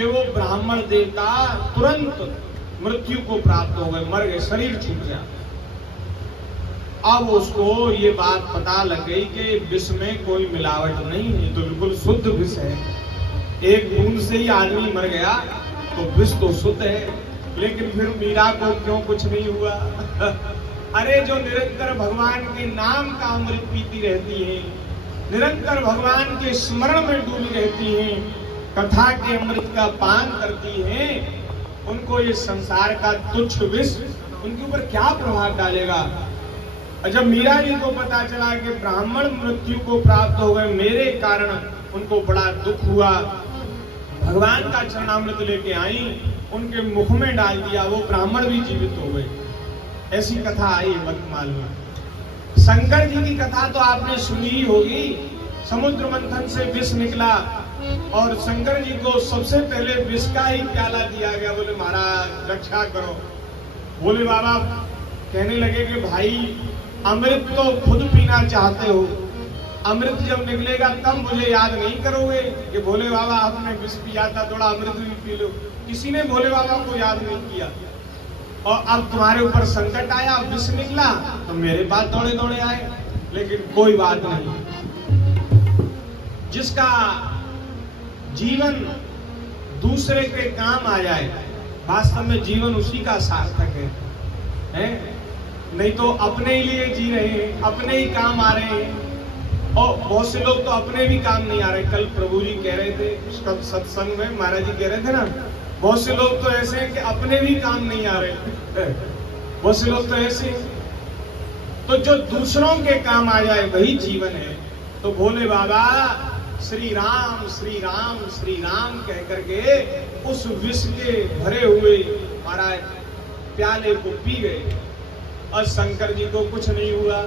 कि वो ब्राह्मण देवता तुरंत मृत्यु को प्राप्त हो गए, मर गए, शरीर छूट गया। अब उसको ये बात पता लग गई कि विष में कोई मिलावट नहीं है, तो बिल्कुल शुद्ध विष है। एक बूंद से ही आदमी मर गया तो विष तो शुद्ध है। लेकिन फिर मीरा को क्यों कुछ नहीं हुआ? अरे जो निरंतर भगवान के नाम का अमृत पीती रहती है, निरंतर भगवान के स्मरण में डूबी रहती हैं, कथा के अमृत का पान करती हैं, उनको ये संसार का तुच्छ विष उनके ऊपर क्या प्रभाव डालेगा? और जब मीरा जी को पता चला कि ब्राह्मण मृत्यु को प्राप्त हो गए मेरे कारण, उनको बड़ा दुख हुआ। भगवान का चरणामृत लेके आई, उनके मुख में डाल दिया, वो ब्राह्मण भी जीवित हो गए। ऐसी कथा आई वर्तमान में। शंकर जी की कथा तो आपने सुनी ही होगी। समुद्र मंथन से विष निकला और शंकर जी को सबसे पहले विष का ही प्याला दिया गया। बोले महाराज रक्षा करो। बोले बाबा कहने लगे कि भाई अमृत तो खुद पीना चाहते हो, अमृत जब निकलेगा तब मुझे याद नहीं करोगे कि भोले बाबा आपने विष पिया था, थोड़ा अमृत भी पी लो। किसी ने भोले बाबा को याद नहीं किया। और अब तुम्हारे ऊपर संकट आया, विष निकला तो मेरे पास दौड़े दौड़े आए। लेकिन कोई बात नहीं, जिसका जीवन दूसरे के काम आ जाए, वास्तव में जीवन उसी का सार्थक है? नहीं तो अपने ही लिए जी रहे हैं, अपने ही काम आ रहे हैं। और बहुत से लोग तो अपने भी काम नहीं आ रहे। कल प्रभु जी कह रहे थे उसका सत्संग में, महाराज जी कह रहे थे ना, बहुत से लोग तो ऐसे हैं कि अपने भी काम नहीं आ रहे। बहुत से लोग तो ऐसे। तो जो दूसरों के काम आ जाए वही जीवन है। तो भोले बाबा श्री राम श्री राम श्री राम कह करके उस विष के भरे हुए महाराज प्याले को पी गए और शंकर जी को कुछ नहीं हुआ।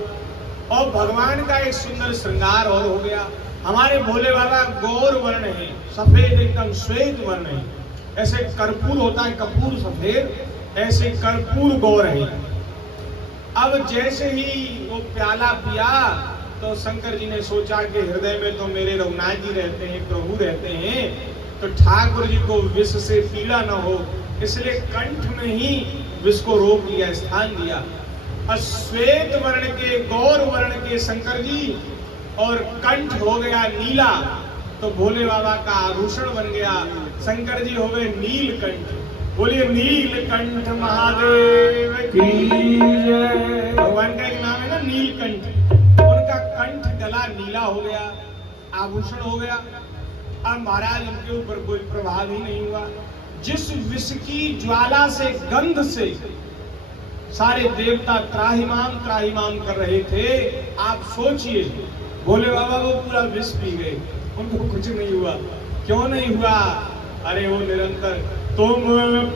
और भगवान का एक सुंदर श्रृंगार और हो गया। हमारे भोले बाबा गौर वर्ण है, सफेद एकदम श्वेत वर्ण है। ऐसे कर्पूर होता है, कपूर सफेद, ऐसे कर्पूर गौर है। अब जैसे ही वो प्याला पिया तो शंकर जी ने सोचा कि हृदय में तो मेरे रघुनाथ जी रहते हैं, प्रभु रहते हैं, तो ठाकुर जी को विष से पीड़ा न हो, इसलिए कंठ में ही विष को रोक लिया, स्थान दिया। श्वेत वर्ण के गौर वर्ण के शंकर जी और कंठ हो गया नीला, तो भोले बाबा का आभूषण बन गया। शंकर जी हो गए नीलकंठ। बोलिए नीलकंठ महादेव की जय। भगवान का एक नाम है ना नीलकंठ। उनका कंठ गला नीला हो गया, आभूषण हो गया। अब महाराज उनके ऊपर कोई प्रभाव ही नहीं हुआ। जिस विष की ज्वाला से, गंध से सारे देवता त्राहिमाम त्राहिमाम कर रहे थे, आप सोचिए भोले बाबा वो पूरा विष पी गए, उनको कुछ नहीं हुआ। क्यों नहीं हुआ? अरे वो निरंतर तुम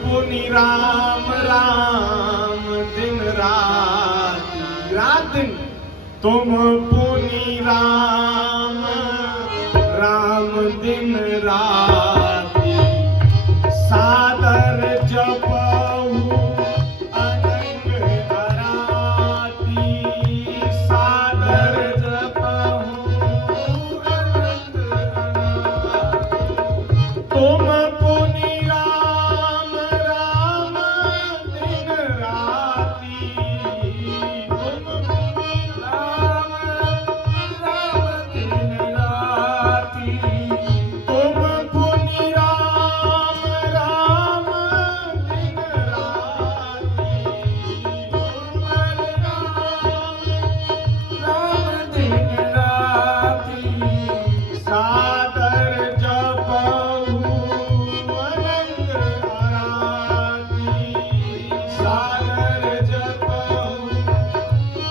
पुनि राम राम दिन रात, रात दिन तुम पुनि राम राम दिन रात, सादर जपहु अनंग अराती, सादर जपहु अनंग अराती, तुम पुनि राम राम दिन राती, तुम पुनि राम राम दिन राती, तुम पुनि राम राम दिन राती, तुम राम दिन राती, सादर जपहु अनंग अराती, सादर जपहु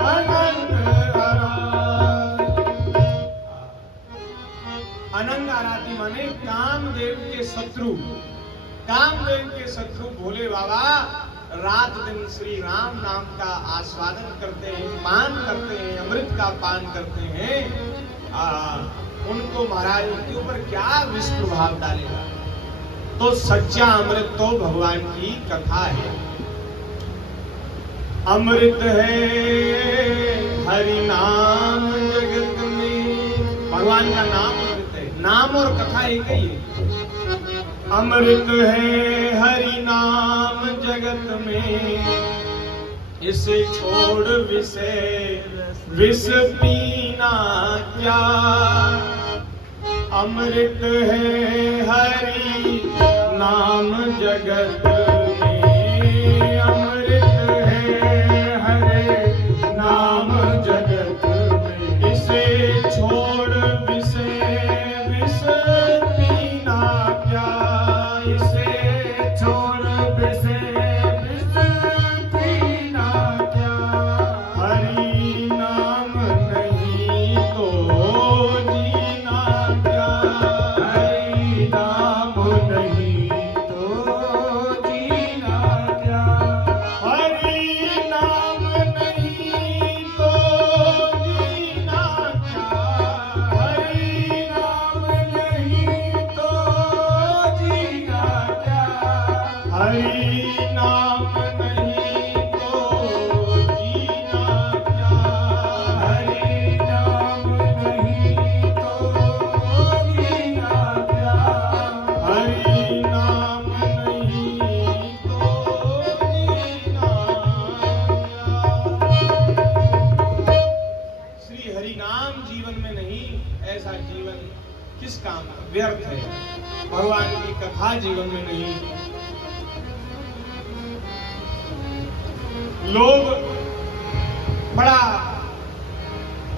अनंग अराती। अनंग आराती माने कामदेव के शत्रु। कामदेव के शत्रु भोले बाबा रात दिन श्री राम नाम का आस्वादन करते हैं, पान करते हैं, अमृत का पान करते हैं। उनको महाराज उनके ऊपर क्या विष प्रभाव डालेगा? तो सच्चा अमृत तो भगवान की कथा है। अमृत है हरि नाम जगत में, भगवान का नाम अमृत है। नाम और कथा एक ही है। अमृत है हरि नाम जगत में, इसे छोड़ विष पीना क्या। अमृत है हरि नाम जगत में, अमृत है हरि नाम जगत में, इसे छोड़ विष पीना क्या। इसे छोड़ विष पीना क्या। हरि नाम नहीं तो जीना क्या। हरि नाम नहीं तो जीना क्या। हरि नाम नहीं तो जीना क्या। हरि नाम नहीं तो जीना क्या। हरि नाम नहीं तो जीना क्या। हरि नाम नहीं तो जीना क्या। हरि नाम नहीं तो जीना क्या। श्री हरि नाम जीवन में नहीं, ऐसा जीवन किस काम का, व्यर्थ है। भगवान की कथा जीवन में नहीं। लोग बड़ा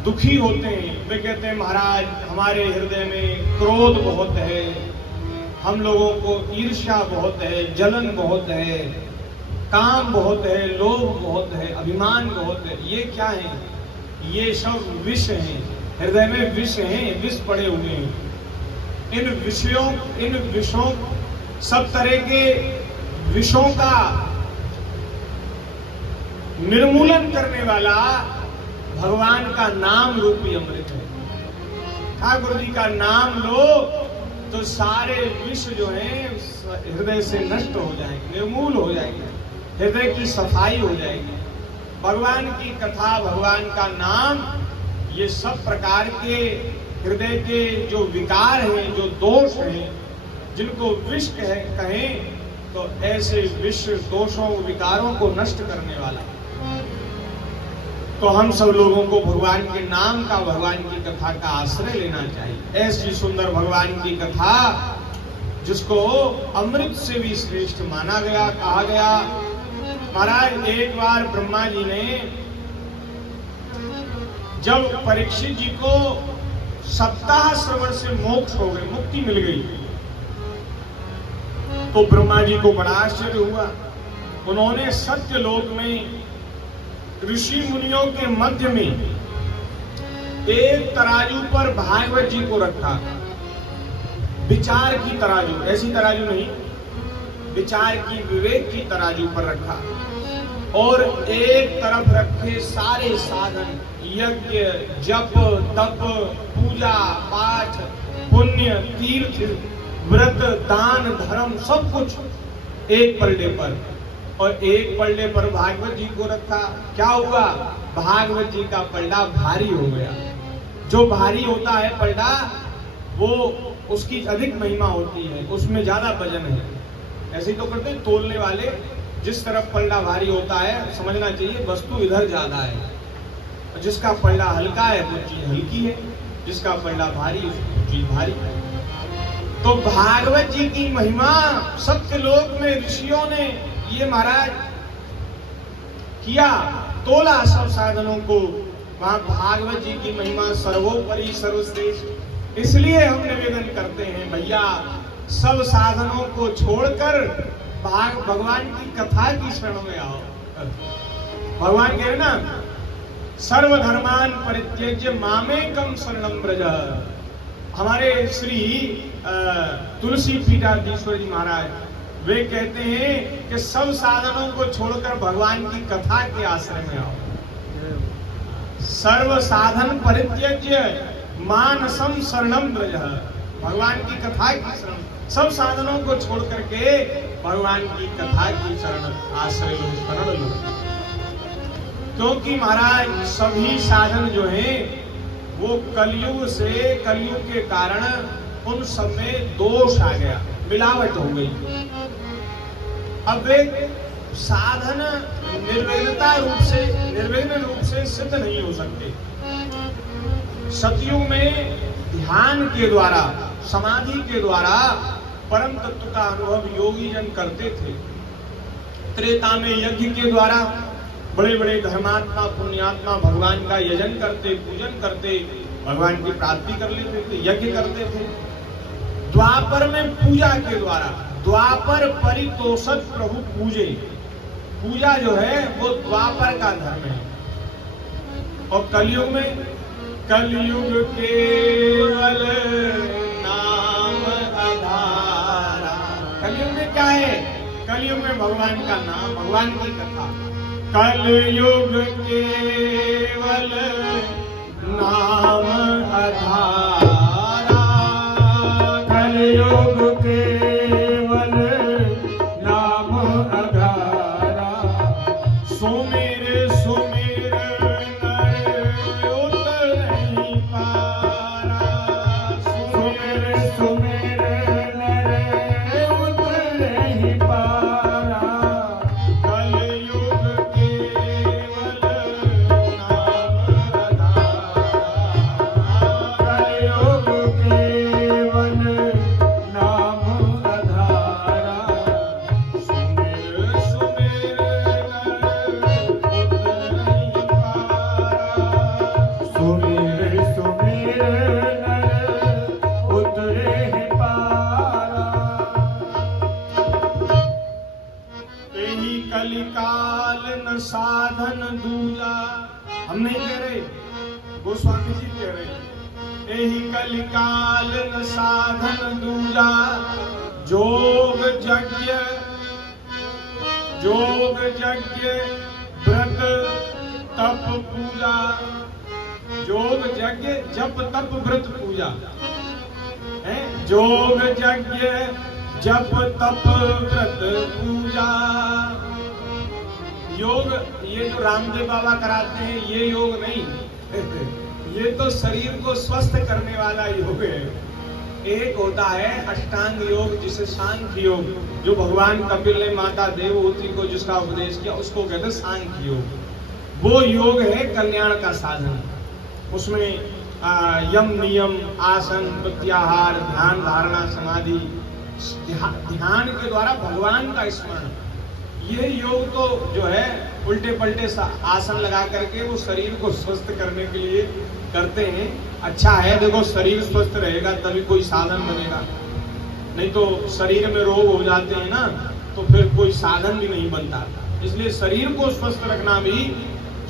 दुखी होते हैं, वे कहते हैं महाराज हमारे हृदय में क्रोध बहुत है, हम लोगों को ईर्ष्या बहुत है, जलन बहुत है, काम बहुत है, लोभ बहुत है, अभिमान बहुत है। ये क्या है? ये सब विष हैं, हृदय में विष हैं, विष पड़े हुए हैं। इन विषों सब तरह के विषों का निर्मूलन करने वाला भगवान का नाम रूपी अमृत है। ठाकुर जी का नाम लो तो सारे विष जो हैं हृदय से नष्ट हो जाएंगे, निर्मूल हो जाएंगे, हृदय की सफाई हो जाएगी। भगवान की कथा, भगवान का नाम, ये सब प्रकार के हृदय के जो विकार हैं, जो दोष हैं, जिनको विष कहें, तो ऐसे विष दोषों विकारों को नष्ट करने वाला। तो हम सब लोगों को भगवान के नाम का, भगवान की कथा का आश्रय लेना चाहिए। ऐसी सुंदर भगवान की कथा जिसको अमृत से भी श्रेष्ठ माना गया, कहा गया। महाराज एक बार ब्रह्मा जी ने जब परीक्षित जी को सप्ताह श्रवण से मोक्ष हो गए, मुक्ति मिल गई, तो ब्रह्मा जी को बड़ा आश्चर्य हुआ। उन्होंने सत्यलोक में ऋषि मुनियों के मध्य में एक तराजू पर भागवत जी को रखा, विचार की तराजू, ऐसी तराजू नहीं, विचार की, विवेक की तराजू पर रखा, और एक तरफ रखे सारे साधन, यज्ञ, जप, तप, पूजा पाठ, पुण्य, तीर्थ, व्रत, दान, धर्म, सब कुछ एक पलड़े पर, और एक पलड़े पर भागवत जी को रखा। क्या हुआ? भागवत जी का पलड़ा भारी हो गया। जो भारी होता है पलड़ा, वो उसकी अधिक महिमा होती है, उसमें ज्यादा वजन है। ऐसे ही तो करते हैं तोलने वाले, जिस तरफ पलड़ा भारी होता है समझना चाहिए वस्तु इधर ज्यादा है, जिसका पलड़ा हल्का है वो चीज हल्की है, जिसका पलड़ा भारी है वो चीज भारी है। तो भागवत जी की महिमा सत्यलोक में ऋषियों ने ये महाराज किया, तोला सब साधनों को। वहां भागवत जी की महिमा सर्वोपरि सर्वश्रेष्ठ। इसलिए हम निवेदन करते हैं भैया, सब साधनों को छोड़कर भगवान की कथा की शरण में आओ। भगवान कह रहे ना, सर्वधर्मान परित्यज्य मामेकम शरणं व्रज। हमारे श्री तुलसी पीठाधीश्वर जी महाराज वे कहते हैं कि सब साधनों को छोड़कर भगवान की कथा के आश्रय में आओ। सर्व साधन परित्यज्य मानसम शरणं व्रज। भगवान की कथा की शरण, सब साधनों को छोड़ करके भगवान की कथा की शरण आश्रय लो, शरण लो। क्योंकि महाराज सभी साधन जो हैं वो कलयुग के कारण उन सब में दोष आ गया, मिलावट हो गई। अब एक साधन निर्विघ्न रूप से सिद्ध नहीं हो सकते। सतयुग में ध्यान के द्वारा, समाधि के द्वारा परम तत्व का अनुभव योगी जन करते थे। त्रेता में यज्ञ के द्वारा बड़े बड़े धर्मात्मा पुण्यात्मा भगवान का यजन करते, पूजन करते, भगवान की प्राप्ति कर लेते थे, यज्ञ करते थे। द्वापर में पूजा के द्वारा, द्वापर परितोषक प्रभु पूजे, पूजा जो है वो द्वापर का धर्म है। और कलयुग में, कलयुग केवल नाम आधारा। कलयुग में क्या है? कलयुग में भगवान का नाम, भगवान की कथा। कलयुग केवल नाम आधारा, कलयुग केवल नाम आधारा। सुमिर सुमिर नर उतरहि पारा, सुमिर सुमिर नर उतरहि पारा। कलयुग केवल नाम कलिकाल न साधन दूजा। हम नहीं कह रहे, गोस्वामी जी कह रहे हैं। यही कलिकाल न साधन दूजा, जोग यज्ञ व्रत तप पूजा। जोग यज्ञ जप तप व्रत पूजा है। जोग यज्ञ जप तप व्रत पूजा। योग ये जो रामदेव बाबा कराते हैं ये योग नहीं ये तो शरीर को स्वस्थ करने वाला योग है। एक होता है अष्टांग योग, जिसे सांख्य योग, जो भगवान कपिल ने माता देवहूति को जिसका उपदेश किया उसको कहते हैं सांख्य योग। वो योग है कल्याण का साधन। उसमें यम नियम, आसन, प्रत्याहार, ध्यान धारणा समाधि, ध्यान के द्वारा भगवान का स्मरण। ये योग तो जो है उल्टे पलटे आसन लगा करके वो शरीर को स्वस्थ करने के लिए करते हैं। अच्छा है, देखो शरीर स्वस्थ रहेगा तभी कोई साधन बनेगा, नहीं तो शरीर में रोग हो जाते हैं ना तो फिर कोई साधन भी नहीं बनता। इसलिए शरीर को स्वस्थ रखना भी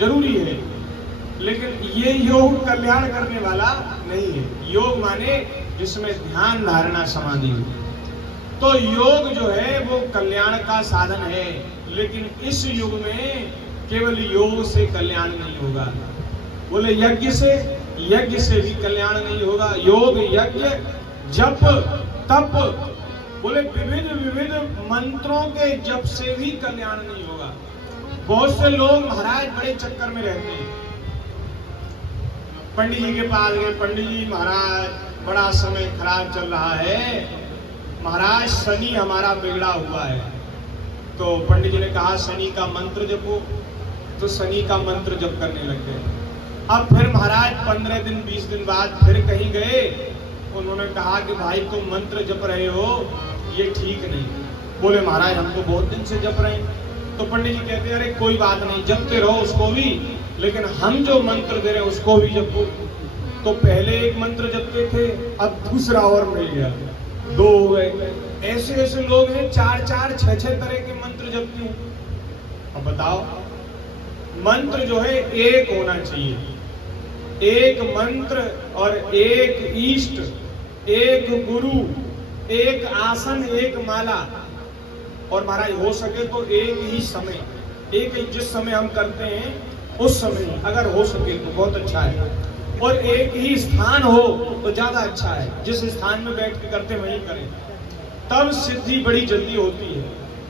जरूरी है, लेकिन ये योग कल्याण करने वाला नहीं है। योग माने जिसमें ध्यान धारणा समाधि हो। तो योग जो है वो कल्याण का साधन है, लेकिन इस युग में केवल योग से कल्याण नहीं होगा। बोले यज्ञ से भी कल्याण नहीं होगा। योग यज्ञ जप तप, बोले विविध मंत्रों के जप से भी कल्याण नहीं होगा। बहुत से लोग महाराज बड़े चक्कर में रहते हैं। पंडित जी के पास गए, पंडित जी महाराज बड़ा समय खराब चल रहा है, महाराज शनि हमारा बिगड़ा हुआ है। तो पंडित जी ने कहा शनि का मंत्र जपो, तो शनि का मंत्र जप करने लग गए। अब फिर महाराज 15 दिन 20 दिन बाद फिर कहीं गए, उन्होंने कहा कि भाई तुम मंत्र जप रहे हो ये ठीक नहीं। बोले महाराज हम तो बहुत दिन से जप रहे हैं। तो पंडित जी कहते अरे कोई बात नहीं, जपते रहो उसको भी, लेकिन हम जो मंत्र दे रहे हैं उसको भी जपो। तो पहले एक मंत्र जपते थे, अब दूसरा और मिल गया, 2 हो गए। ऐसे लोग हैं 4-4 6-6 तरह के मंत्र जपते हैं। अब बताओ, मंत्र जो है एक होना चाहिए, एक मंत्र और एक इष्ट, एक गुरु, एक आसन, एक माला। और महाराज हो सके तो एक ही समय, एक ही जिस समय हम करते हैं उस समय अगर हो सके तो बहुत अच्छा है। और एक ही स्थान हो तो ज्यादा अच्छा है, जिस स्थान में बैठ के करते वहीं करें, तब सिद्धि बड़ी जल्दी होती है।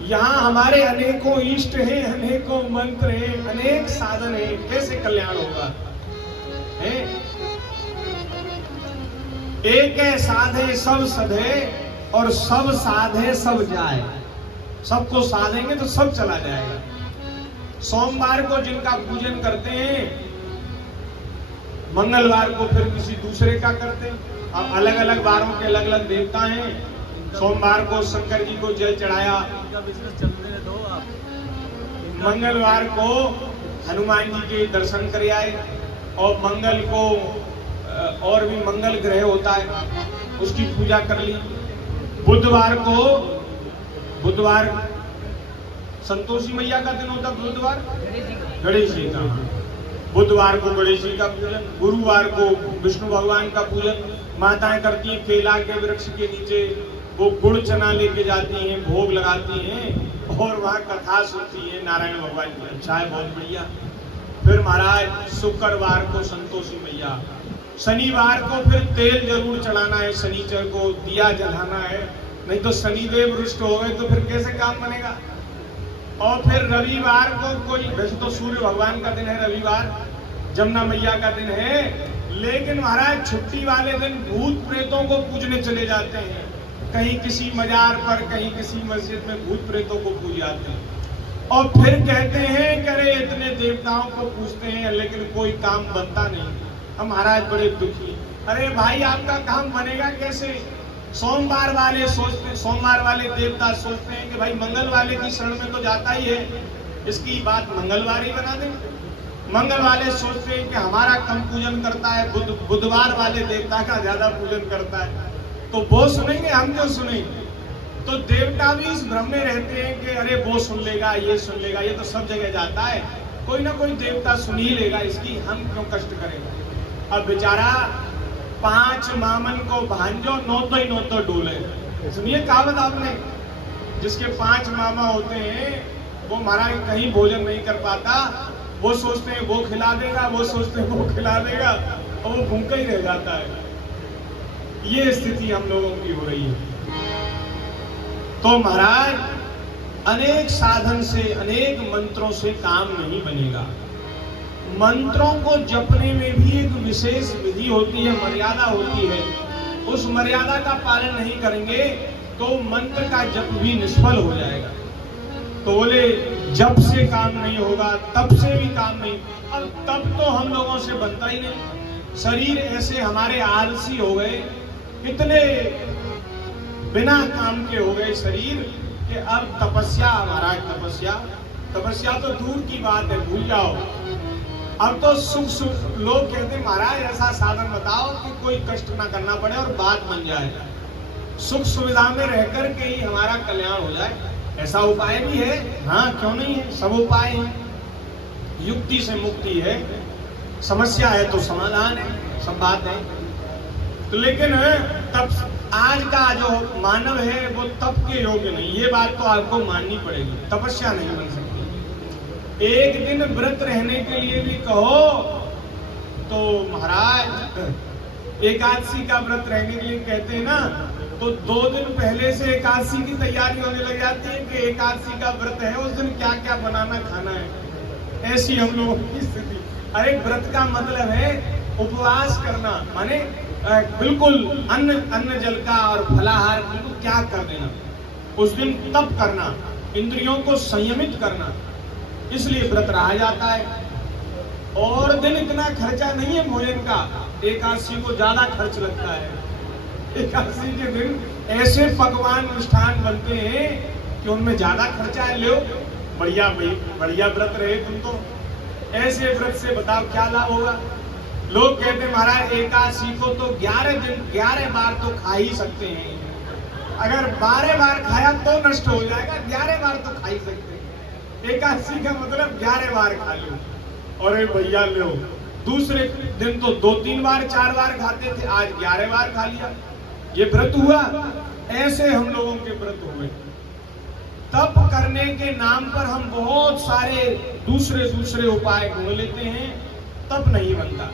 यहाँ हमारे अनेकों इष्ट हैं, अनेकों मंत्र हैं, अनेक साधन हैं, कैसे कल्याण होगा? है एक है साधे सब सधे, और सब साधे सब जाए। सबको साधेंगे तो सब चला जाएगा। सोमवार को जिनका पूजन करते हैं, मंगलवार को फिर किसी दूसरे का करते हैं। अब अलग अलग वारों के अलग अलग देवता हैं। सोमवार को शंकर जी को जल चढ़ाया, मंगलवार को हनुमान जी के दर्शन कर आए, और मंगल को और भी मंगल ग्रह होता है उसकी पूजा कर ली। बुधवार संतोषी मैया का दिन होता, बुधवार गणेश जी का, बुधवार को गणेश जी का पूजन, गुरुवार को विष्णु भगवान का पूजन। माताएं करती हैं केला के वृक्ष के नीचे वो गुड़ चना लेके जाती हैं, भोग लगाती हैं और वहां कथा सुनती है नारायण भगवान की। अच्छा है, बहुत बढ़िया। फिर महाराज शुक्रवार को संतोषी मैया, शनिवार को फिर तेल जरूर चढ़ाना है, शनिचर को दिया जलाना है, नहीं तो शनिदेव रुष्ट हो गए तो फिर कैसे काम बनेगा। और फिर रविवार को कोई, वैसे तो सूर्य भगवान का दिन है रविवार, जमुना मैया का दिन है, लेकिन महाराज छुट्टी वाले दिन भूत प्रेतों को पूजने चले जाते हैं। कहीं किसी मजार पर, कहीं किसी मस्जिद में भूत प्रेतों को पूज जाते हैं। और फिर कहते हैं कि अरे इतने देवताओं को पूजते हैं लेकिन कोई काम बनता नहीं। हम महाराज बड़े दुखी। अरे भाई आपका काम बनेगा कैसे? सोमवार वाले देवता सोचते हैं कि भाई मंगल वाले की शरण में तो जाता ही है, इसकी बात मंगलवार ही बना दें। मंगल वाले सोचते हैं कि हमारा कम पूजन करता है, बुधवार वाले देवता का ज्यादा पूजन करता है, तो वो सुनेंगे, हम क्यों सुनेंगे? तो देवता भी इस भ्रम में रहते हैं कि अरे वो सुन लेगा, ये सुन लेगा, ये तो सब जगह जाता है, कोई ना कोई देवता सुन ही लेगा, इसकी हम क्यों कष्ट करेंगे। अब बेचारा 5 मामन को भांजो नौतो डोले। सुनिए कहावत आपने, जिसके 5 मामा होते हैं वो महाराज कहीं भोजन नहीं कर पाता, वो सोचते हैं वो खिला देगा, वो सोचते हैं वो खिला देगा, और वो भूखा ही रह जाता है। ये स्थिति हम लोगों की हो रही है। तो महाराज अनेक साधन से, अनेक मंत्रों से काम नहीं बनेगा। मंत्रों को जपने में भी एक विशेष विधि होती है, मर्यादा होती है। उस मर्यादा का पालन नहीं करेंगे तो मंत्र का जप भी निष्फल हो जाएगा। तो बोले जप से काम नहीं होगा, तप से भी काम नहीं। अब तप तो हम लोगों से बनता ही नहीं। शरीर ऐसे हमारे आलसी हो गए, इतने बिना काम के हो गए शरीर कि अब तपस्या, महाराज तपस्या तो दूर की बात है, भूल जाओ। अब तो सुख लोग कहते हैं महाराज ऐसा साधन बताओ कि कोई कष्ट ना करना पड़े और बात बन जाए, सुख सुविधा में रहकर के ही हमारा कल्याण हो जाए। ऐसा उपाय भी है, हाँ क्यों नहीं है, सब उपाय है। युक्ति से मुक्ति है, समस्या है तो समाधान है, सब बात है। तो लेकिन तब आज का जो मानव है वो तप के योग्य नहीं, ये बात तो आपको माननी पड़ेगी। तपस्या नहीं बन सकती। एक दिन व्रत रहने के लिए भी कहो तो महाराज एकादशी का व्रत रहने के लिए कहते हैं ना, तो 2 दिन पहले से एकादशी की तैयारी होने लग जाती है कि एकादशी का व्रत है, उस दिन क्या क्या बनाना खाना है। ऐसी हम लोगों की स्थिति। अरे व्रत का मतलब है उपवास करना, माने बिल्कुल अन्न जल का और फलाहार बिल्कुल त्याग कर देना, उस दिन तप करना, इंद्रियों को संयमित करना, इसलिए व्रत रहा जाता है। और दिन इतना खर्चा नहीं है भोजन का, एकादशी को ज्यादा खर्च लगता है। एकादशी के दिन ऐसे पकवान मिष्ठान बनते हैं कि उनमें ज्यादा खर्चा है। लो बढ़िया बढ़िया व्रत रहे तुम तो, ऐसे व्रत से बताओ क्या लाभ होगा। लोग कहते हैं महाराज एकादशी को तो 11 बार तो खा ही सकते हैं, अगर 12 बार खाया तो नष्ट हो जाएगा, 11 बार तो खा ही सकते हैं। एकादशी का मतलब 11 बार खा लो। और भैया लो, दूसरे दिन तो 2-3 बार 4 बार खाते थे, आज 11 बार खा लिया, ये व्रत हुआ। ऐसे हम लोगों के व्रत हुए। तप करने के नाम पर हम बहुत सारे दूसरे उपाय ढूंढ लेते हैं, तप नहीं बनता।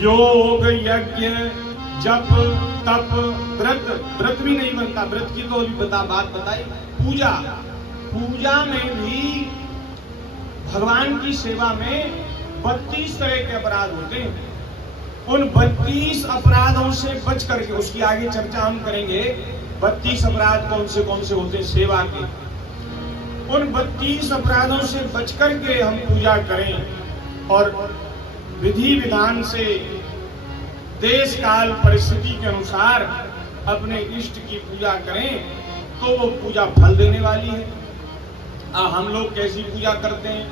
योग यज्ञ जप तप व्रत भी नहीं बनता। व्रत की तो अभी बात बताई। पूजा में भी भगवान की सेवा में 32 तरह के अपराध होते हैं। उन 32 अपराधों से बच करके, उसकी आगे चर्चा हम करेंगे, 32 अपराध कौन से होते हैं सेवा के, उन 32 अपराधों से बच करके हम पूजा करें और विधि विधान से देश काल परिस्थिति के अनुसार अपने इष्ट की पूजा करें तो वो पूजा फल देने वाली है। हम लोग कैसी पूजा करते हैं?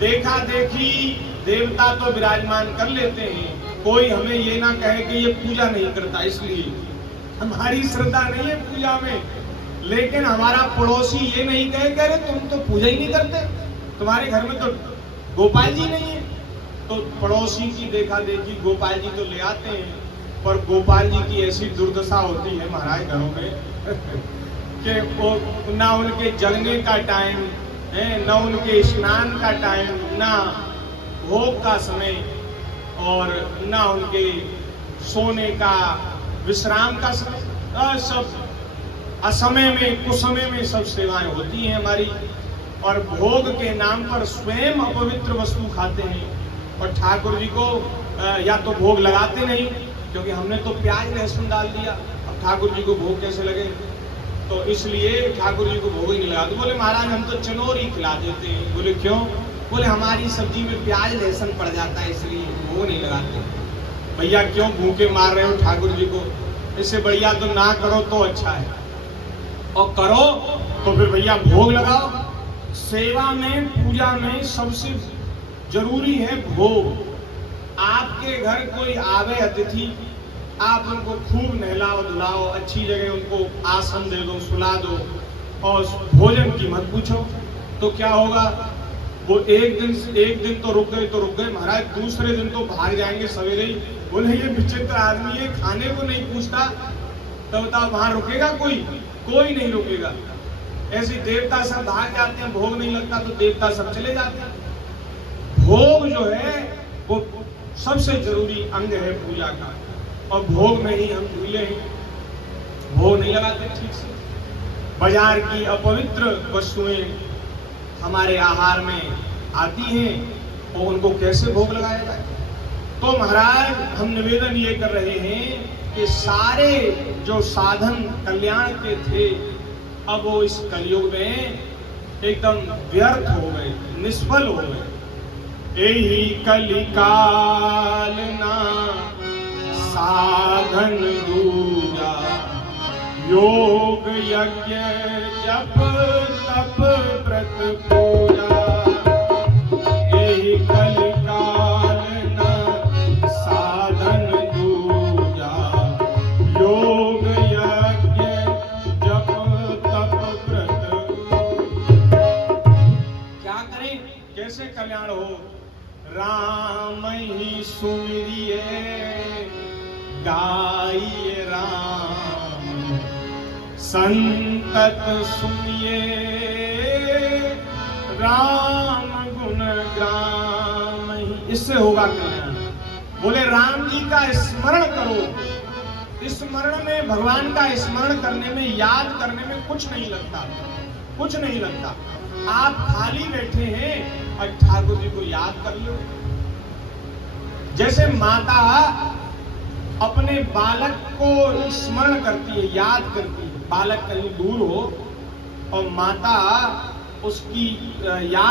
देखा देखी देवता तो विराजमान कर लेते हैं, कोई हमें ये ना कहे कि ये पूजा नहीं करता, इसलिए हमारी श्रद्धा नहीं है पूजा में। लेकिन हमारा पड़ोसी ये नहीं कहे कि अरे तुम तो पूजा ही नहीं करते, तुम्हारे घर में तो गोपाल जी नहीं है। तो पड़ोसी की देखा देखी गोपाल जी तो ले आते हैं, पर गोपाल जी की ऐसी दुर्दशा होती है महाराज घरों में कि वो ना उनके जगने का टाइम है, ना उनके स्नान का टाइम, ना भोग का समय और ना उनके सोने का विश्राम का समय, सब असमय में कुसमय में सब सेवाएं होती हैं हमारी। और भोग के नाम पर स्वयं अपवित्र वस्तु खाते हैं और ठाकुर जी को या तो भोग लगाते नहीं, क्योंकि हमने तो प्याज लहसुन डाल दिया, अब ठाकुर जी को भोग कैसे लगे, तो इसलिए ठाकुर जी को भोग ही नहीं लगाते। बोले महाराज हम तो चनोर ही खिला देते हैं। बोले क्यों? बोले हमारी सब्जी में प्याज लहसुन पड़ जाता है इसलिए भोग नहीं लगाते। भैया क्यों भूखे मार रहे हो ठाकुर जी को? इससे बढ़िया तो ना करो तो अच्छा है, और करो तो फिर भैया भोग लगाओ। सेवा में पूजा में सबसे जरूरी है भोग। आपके घर कोई आवे अतिथि, आप उनको खूब नहलाओ धुलाओ, अच्छी जगह उनको आसन दे दो, सुला दो और भोजन की मत पूछो, तो क्या होगा? वो एक दिन तो रुक गए महाराज, दूसरे दिन तो भाग जाएंगे सवेरे ही। बोले ये विचित्र आदमी है, खाने को नहीं पूछता, तो बताओ वहां रुकेगा कोई? कोई नहीं रुकेगा। ऐसे देवता सब भाग जाते हैं, भोग नहीं लगता तो देवता सब चले जाते हैं। भोग जो है वो सबसे जरूरी अंग है पूजा का, और भोग में ही हम भूले हैं, भोग नहीं लगाते ठीक से। बाजार की अपवित्र वस्तुएं हमारे आहार में आती हैं और उनको कैसे भोग लगाया जाए? तो महाराज हम निवेदन ये कर रहे हैं कि सारे जो साधन कल्याण के थे अब वो इस कलयुग में एकदम व्यर्थ हो गए, निष्फल हो गए। यही कलिकाल ना साधन दूजा, योग यज्ञ जप तप व्रत पूजा। यही कलिकाल ना साधन दूजा, योग यज्ञ जप तप व्रत। क्या करें, कैसे कल्याण हो? राम ही सुमिरिए गाइए राम, संतत सुनिए राम गुण ग्राम ही। इससे होगा कल्याण। बोले राम जी का स्मरण करो। स्मरण में, भगवान का स्मरण करने में, याद करने में कुछ नहीं लगता, कुछ नहीं लगता। आप खाली बैठे हैं और ठाकुर जी को याद कर लो। जैसे माता अपने बालक को स्मरण करती है, याद करती है, बालक कहीं दूर हो और माता उसकी याद